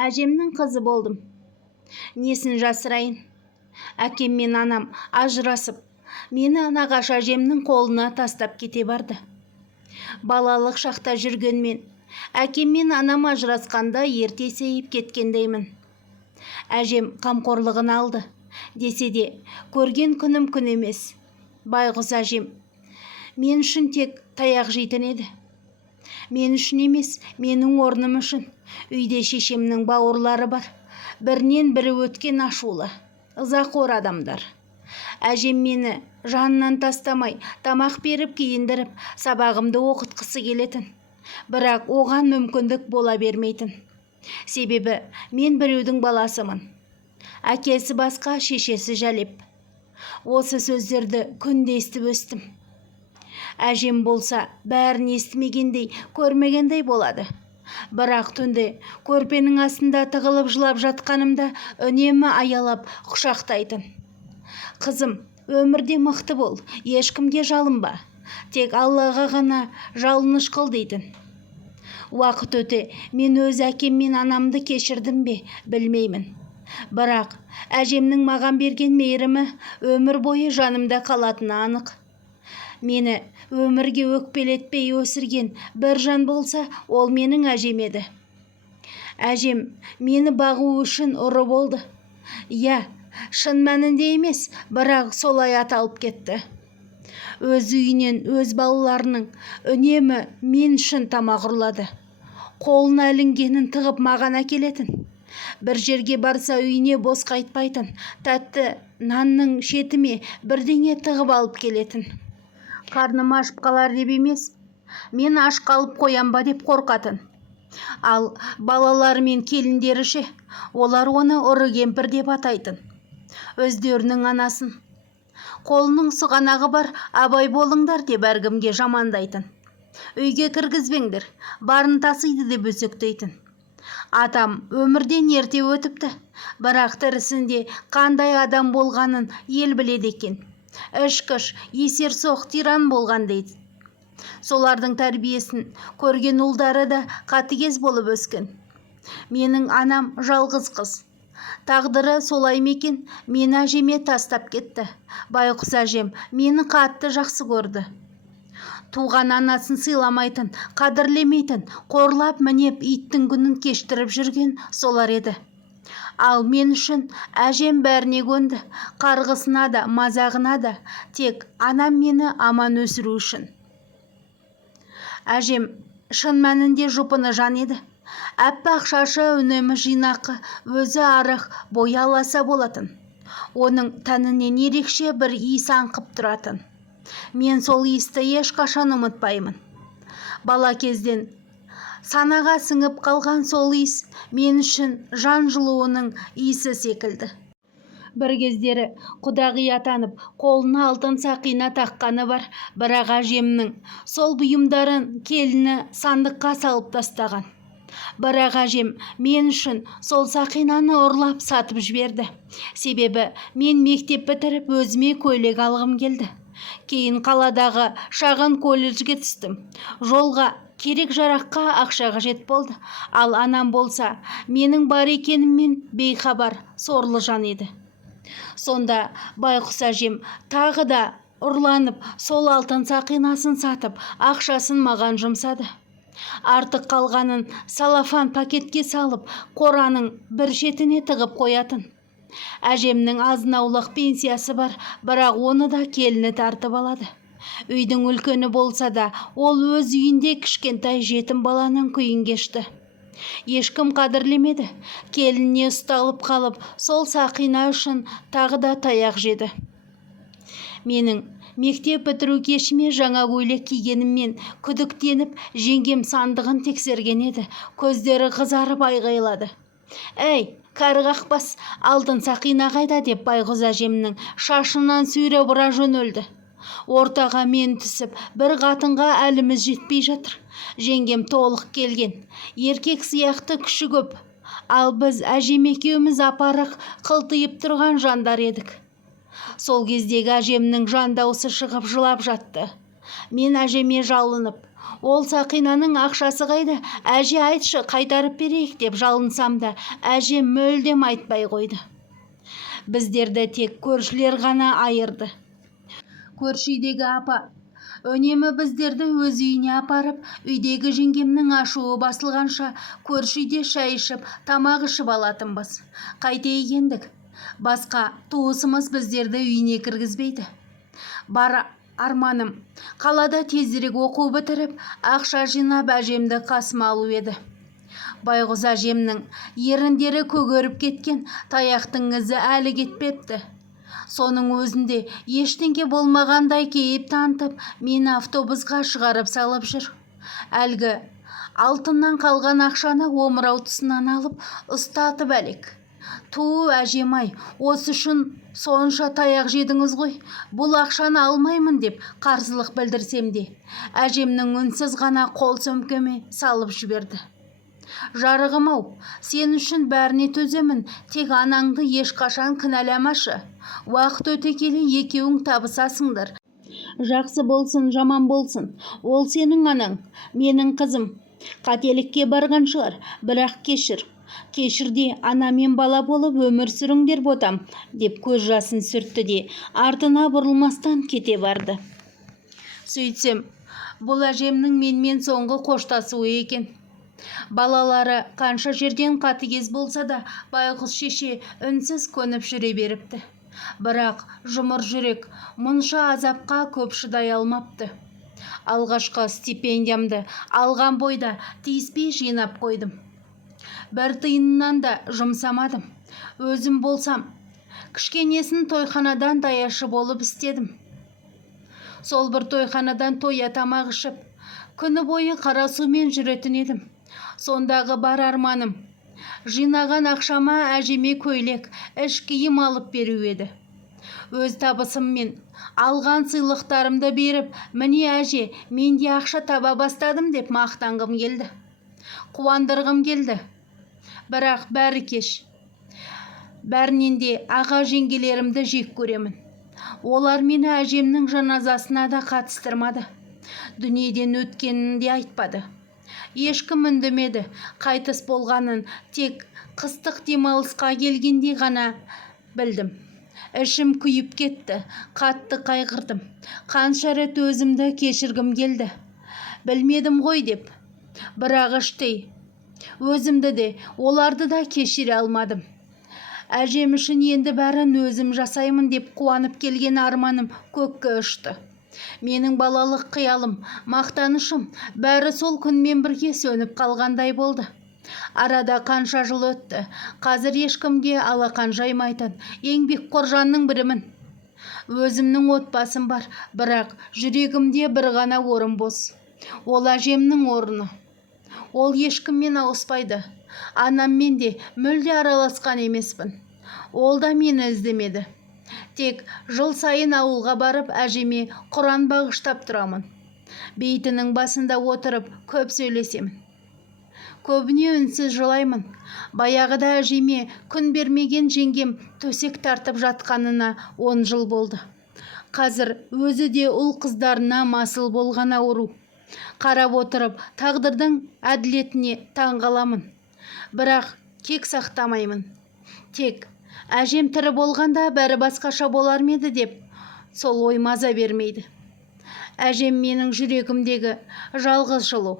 Әжемнің қызы болдым. Несін жасырайын? Әкем мен анам ажырасып, мені нағашы әжемнің қолына тастап кете барды. Балалық шақта жүргенмен, әкем мен анам ажырасқанда ерте сейіп кеткендеймін. Әжем қамқорлығын алды, десе де көрген күнім күн емес. Байғұс әжем мен үшін тек таяқ жейтін еді. Мен үшін емес, менің орным үшін. Үйде шешемнің бауырлары бар. Бірінен бірі өткен ашулы, ызақор адамдар. Әжем мені жанынан тастамай, тамақ беріп киіндіріп, сабағымды оқытқысы келетін. Бірақ оған мүмкіндік бола бермейтін. Себебі мен біреудің баласымын. Әкесі басқа, шешесі жәлеп. Осы сөздерді күнде естіп өстім. Әжем болса бәрін естімегендей, көрмегендей болады. Бірақ түнде көрпенің астында тығылып жылап жатқанымда үнемі аялап құшақтайтын. Қызым, өмірде мықты бол, ешкімге жалынба, тек Аллаға ғана жалыныш қыл дейтін. Уақыт өте мен өз әкем мен анамды кешірдім бе, білмеймін. Бірақ әжемнің маған берген мейірімі өмір бойы жанымда қалатыны анық. Мені өмірге өкпелетпей өсірген бір жан болса, ол менің әжем еді. Әжем мені бағу үшін ұры болды. Иә, шын мәнінде емес, бірақ солай аталып кетті. Өз үйінен өз балаларының үнемі мен үшін тамақ ұрлады. Қолына ілінгенін тығып маған әкелетін. Бір жерге барса үйіне бос қайтпайтын. Тәтті нанның шетіме бірдеңе тығып алып келетін. Қарным ашып қалар деп емес, мен аш қалып қоям ба деп қорқатын. Ал балалары мен келіндері ше, олар оны ұры кемпір деп атайтын. Өздерінің анасын. Қолының сұғанағы бар, абай болыңдар деп әркімге жамандайтын. Үйге кіргізбеңдер, барын тасиды деп өсектейтін. Атам өмірден ерте өтіпті, бірақ тірісінде қандай адам болғанын ел біледі екен. Ішкіш, есерсоқ тиран болған дейді. Солардың тәрбиесін көрген ұлдары да қатыгез болып өскен. Менің анам жалғыз қыз. Тағдыры солай мекен, мені әжеме тастап кетті. Байғұс әжем мені қатты жақсы көрді. Туған анасын сыйламайтын, қадірлемейтін, қорлап мінеп иттің күнін кештіріп жүрген солар еді. Ал мен үшін әжем бәріне көнді, қарғысына да, мазағына да, тек анам мені аман өсіру үшін. Әжем шын мәнінде жұпыны жан еді. Әппақ шашы үнемі жинақы, өзі арық, бойы аласа болатын. Оның тәнінен ерекше бір иіс аңқып тұратын. Мен сол иісті ешқашан ұмытпаймын. Бала кезден санаға сіңіп қалған сол иіс мен үшін жан жылуының иісі секілді. Бір кездері құдағи атанып, қолына алтын сақина таққаны бар, бірақ әжемнің сол бұйымдарын келіні сандыққа салып тастаған. Бірақ әжем мен үшін сол сақинаны ұрлап сатып жіберді. Себебі мен мектеп бітіріп өзіме көйлек алғым келді. Кейін қаладағы шағын колледжге түстім. Жолға керек жараққа ақша қажет болды. Ал анам болса менің бар екеніммен бейхабар, сорлы жан еді. Сонда байғұс әжем тағы да ұрланып, сол алтын сақинасын сатып, ақшасын маған жұмсады. Артық қалғанын салафан пакетке салып, қораның бір шетіне тығып қоятын. Әжемнің азынаулық пенсиясы бар, бірақ оны да келіні тартып алады. Үйдің үлкені болса да, ол өз үйінде кішкентай жетім баланың күйін кешті. Ешкім қадірлемеді. Келініне ұсталып қалып, сол сақина үшін тағы да таяқ жеді. Менің мектеп бітіру кешіме жаңа көйлек кигеніммен күдіктеніп, жеңгем сандығын тексерген еді. Көздері қызарып айғайлады. Әй, кәрі қақпас, алтын сақина қайда деп байғұс әжемнің шашынан сүйреп ұра жөнелді. Ортаға мен түсіп, бір қатынға әліміз жетпей жатыр. Жеңгем толық келген, еркек сияқты күші көп. Ал біз әжем екеуміз апарық қылтиып тұрған жандар едік. Сол кездегі әжемнің жан даусы шығып жылап жатты. Мен әжеме жалынып, Ол Сақинаның ақшасы қайда? Әже айтшы, қайтарып берейік деп жалынсам да, әже мүлдем айтпай қойды. Біздерді тек көршілер ғана айырды. Көрші үйдегі апа үнемі біздерді өз үйіне апарып, үйдегі жеңгемнің ашуы басылғанша көрші үйде шай ішіп, тамақ ішіп алатынбыз. Қайтейік ендік? Басқа туысымыз біздерді үйіне кіргізбейді. Бар арманым қалада тезірек оқу бітіріп, ақша жинап әжемді қасыма алу еді. Байғұс әжемнің еріндері көгеріп кеткен, таяқтың ізі әлі кетпепті. Соның өзінде ештеңке болмағандай кейіп танытып, мені автобусқа шығарып салып жүр. Әлгі алтыннан қалған ақшаны омырау тұсынан алып, ұстатып әлек. Ту, әжем-ай, осы үшін сонша таяқ жедіңіз ғой. Бұл ақшаны алмаймын деп қарсылық білдірсем де, әжемнің үнсіз ғана қол сөмкеме салып жіберді. Жарығым-ау, сен үшін бәріне төземін, тек анаңды ешқашан кінәламашы. Уақыт өте келе екеуің табысасыңдар. Жақсы болсын, жаман болсын, ол сенің анаң, менің қызым. Қателікке барған шығар, бірақ кешір. Кешірде ана мен бала болып өмір сүріңдер ботам, деп көз жасын сүртті де, артына бұрылмастан кете барды. Сөйтсем, бұл әжемнің менімен соңғы қоштасуы екен. Балалары қанша жерден қатыгез болса да, байғұс шеше үнсіз көніп жүре беріпті. Бірақ жұмыр жүрек мұнша азапқа көп шыдай алмапты. Алғашқы стипендиямды алған бойда тиіспей жинап қойдым. Бір тиыннан да жұмсамадым. Өзім болсам, кішкенесін тойханадан даяшы болып істедім. Сол бір тойханадан тоя тамақ ішіп, күні бойы қара сумен жүретін едім. Сондағы бар арманым жинаған ақшама әжеме көйлек, іш киім алып беру еді. Өз табысыммен алған сыйлықтарымды беріп, міне әже, мен де ақша таба бастадым деп мақтанғым келді. Қуандырғым келді. Бірақ бәрі кеш. Бәрінен де аға жеңгелерімді жек көремін. Олар мені әжемнің жаназасына да қатыстырмады. Дүниеден өткенін де айтпады. Ешкім үндемеді. Қайтыс болғанын тек қыстық демалысқа келгенде ғана білдім. Ішім күйіп кетті. Қатты қайғырдым. Қанша рет өзімді кешіргім келді. Білмедім ғой деп. Бірақ іштей өзімді де, оларды да кешіре алмадым. Әжем үшін енді бәрін өзім жасаймын деп қуанып келген арманым көкке ұшты. Менің балалық қиялым, мақтанышым бәрі сол күнмен бірге сөніп қалғандай болды. Арада қанша жыл өтті. Қазір ешкімге алақан жаймайтын еңбекқор жанның бірімін. Өзімнің отбасым бар, бірақ жүрегімде бір ғана орын бос. Ол әжемнің орны. Ол ешкіммен ауыспайды. Анаммен де мүлде араласқан емеспін. Ол да мені іздемеді. Тек жыл сайын ауылға барып әжеме Құран бағыштап тұрамын. Бейтінің басында отырып көп сөйлесемін. Көбіне үнсіз жылаймын. Баяғыда әжеме күн бермеген жеңгем төсек тартып жатқанына 10 жыл болды. Қазір өзі де ұл қыздарына масыл болған ауру. Қарап отырып тағдырдың әділетіне таңғаламын. Бірақ кек сақтамаймын. Тек әжем тірі болғанда бәрі басқаша болар ма еді деп сол ой маза бермейді. Әжем менің жүрегімдегі жалғыз жылу.